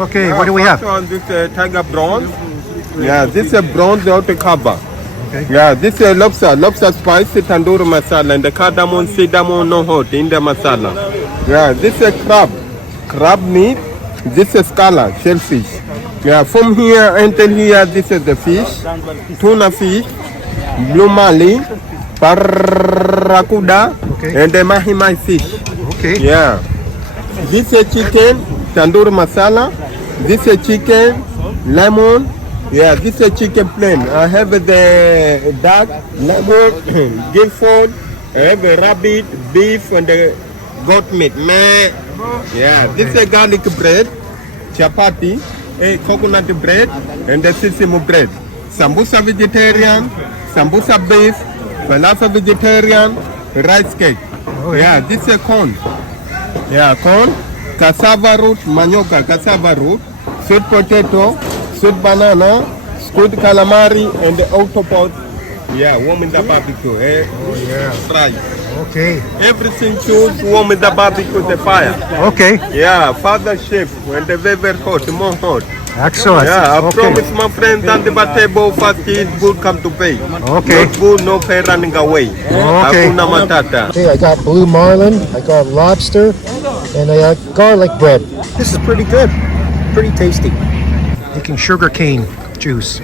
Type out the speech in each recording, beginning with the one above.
Okay, what do we have? On this tiger bronze. Yeah, this is a bronze outer cover. Okay. Yeah, this is lobster spicy tandoori masala and the cardamom, cinnamon, no hot in the masala. Yeah, this is crab meat. This is scala, shellfish. Yeah, from here until here, this is the fish, tuna fish, blue mali, barracuda, and the mahi fish. Okay. Yeah, this is chicken, tandoori masala. This is chicken, lemon. Yeah, this is chicken plain. I have the duck, lemon, Guilford. I have a rabbit, beef, and the goat meat. Meh. Yeah, this is garlic bread, chapati, coconut bread, and the sesame bread. Sambusa vegetarian, sambusa beef, falafel vegetarian, rice cake. Yeah, this is corn. Yeah, corn, cassava root, manioca, cassava root, sweet potato, sweet banana, squid calamari, and the octopus. Yeah, warm in the barbecue. Fry. Okay. Everything choose warm in the barbecue, the fire. Okay. Yeah, father chef, when the very hot, more hot. Excellent. Yeah, I promise my friends on the table, first eat, good come to pay. Okay. Not good, no pay running away. Okay. Hakuna matata. Okay, I got blue marlin, I got lobster, and I got garlic bread. This is pretty good. Pretty tasty. Making sugar cane juice.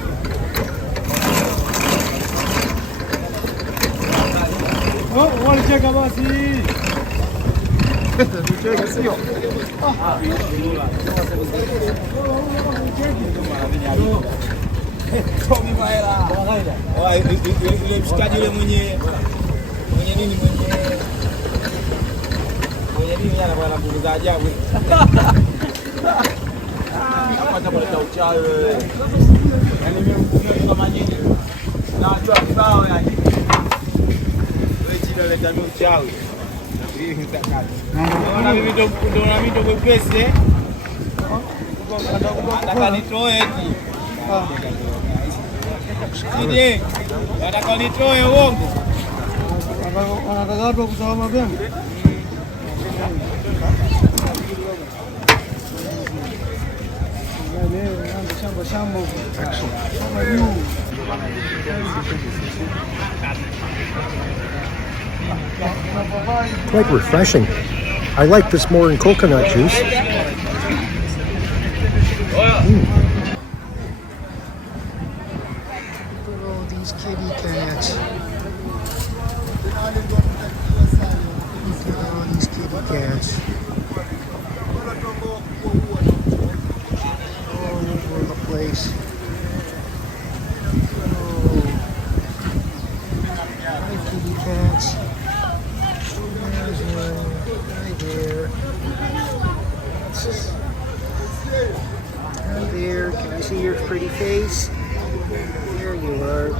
Quite refreshing. I like this more than coconut juice. Look at all these kitty cats. Look at all these kitty cats. All over the place. Hi, kitty cats. There's one right there. Right there. Can I see your pretty face? There you are.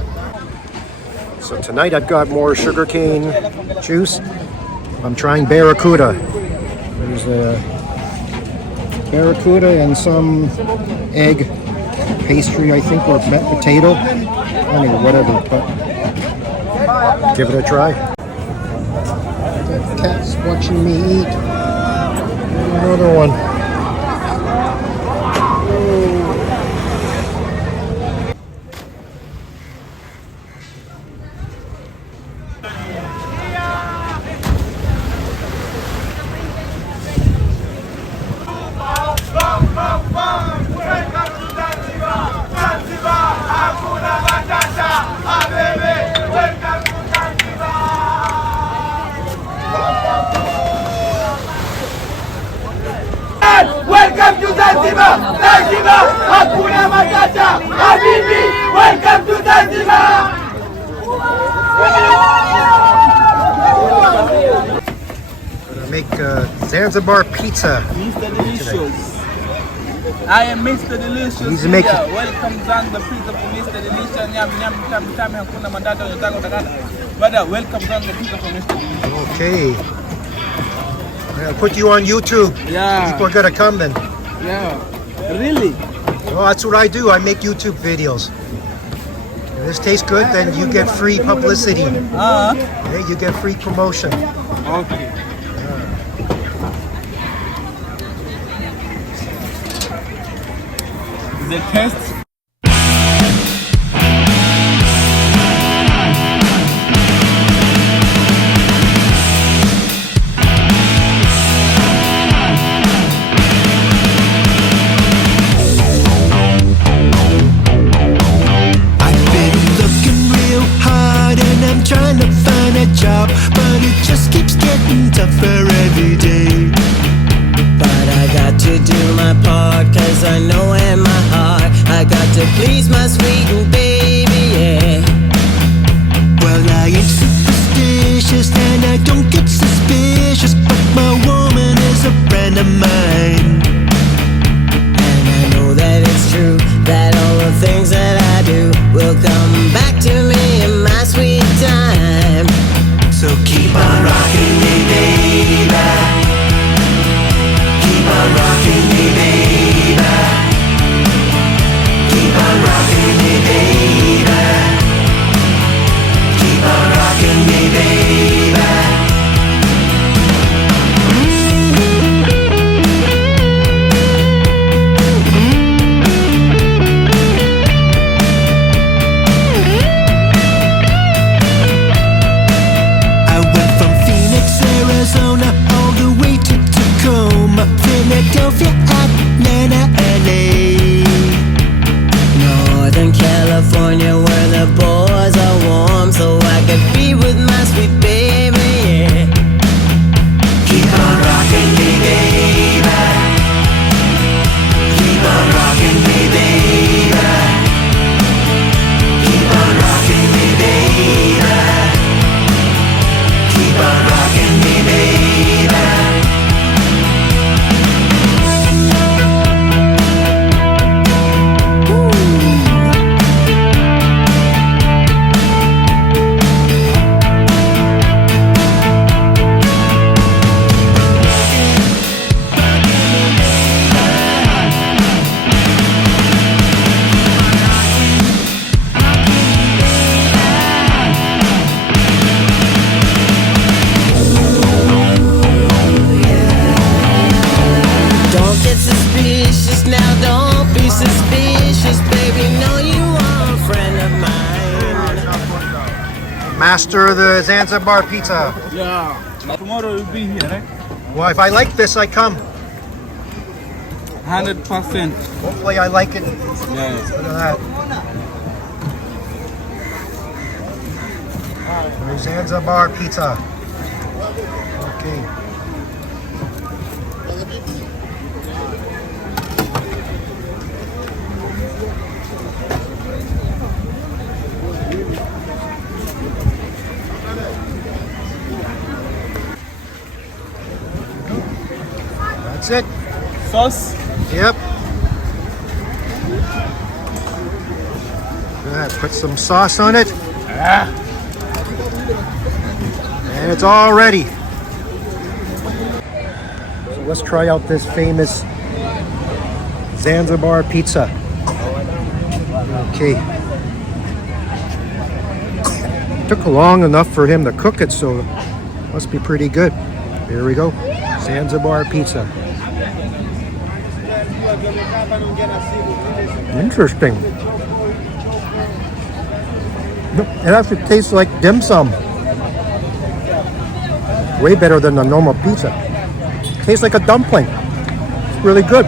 So tonight I've got more sugarcane juice. I'm trying barracuda. There's a barracuda and some egg pastry, I think, or potato. Anyway, whatever. But give it a try. Cat's watching me eat. Another one. Welcome to Zanzibar! Zanzibar! Hakuna Matata! Habibi! Welcome to Zanzibar! Gonna make Zanzibar pizza. Mr. Delicious. I am Mr. Delicious. He's making. Welcome Zanzibar pizza for Mr. Delicious. Nyam nyam tam tam hakuna matata unataka utakata. Brother, welcome Zanzibar pizza for Mr. Delicious. Okay. I'll put you on YouTube. Yeah. People are gonna come then. Yeah. Really? Well, that's what I do. I make YouTube videos. If this tastes good, then you get free publicity. Yeah, you get free promotion. Okay. the taste. Trying to find a job, but it just keeps getting tougher every day. But I got to do my part, cause I know in my heart I got to please my sweet baby, yeah. Well, I ain't superstitious and I don't get suspicious, but my woman is a friend of mine. And I know that it's true, that all the things that I do will come back to me in my sweet time. So keep on rocking me, baby. Keep on rocking me, baby. Keep on rocking me, baby. Keep on rocking me, baby. All the way to Tacoma, Philadelphia, Atlanta, LA. Northern California, where the boys are warm, so I could be with my sweet baby, yeah. Keep on rocking me, baby. Keep on rocking me, baby. Keep on rocking me, baby. Keep on rocking me, baby. Now don't be suspicious, baby. Know you are a friend of mine. Master of the Zanzibar pizza. Yeah. Tomorrow you'll be here, right? Well, if I like this, I come. 100%. Hopefully I like it. Yeah. Look at that. There's Zanzibar pizza. Okay. That's it. Sauce? Yep. Good. Put some sauce on it. And it's all ready. So let's try out this famous Zanzibar pizza. Okay. Took long enough for him to cook it, so it must be pretty good. Here we go. Zanzibar pizza. Interesting. It actually tastes like dim sum. Way better than a normal pizza. Tastes like a dumpling. It's really good.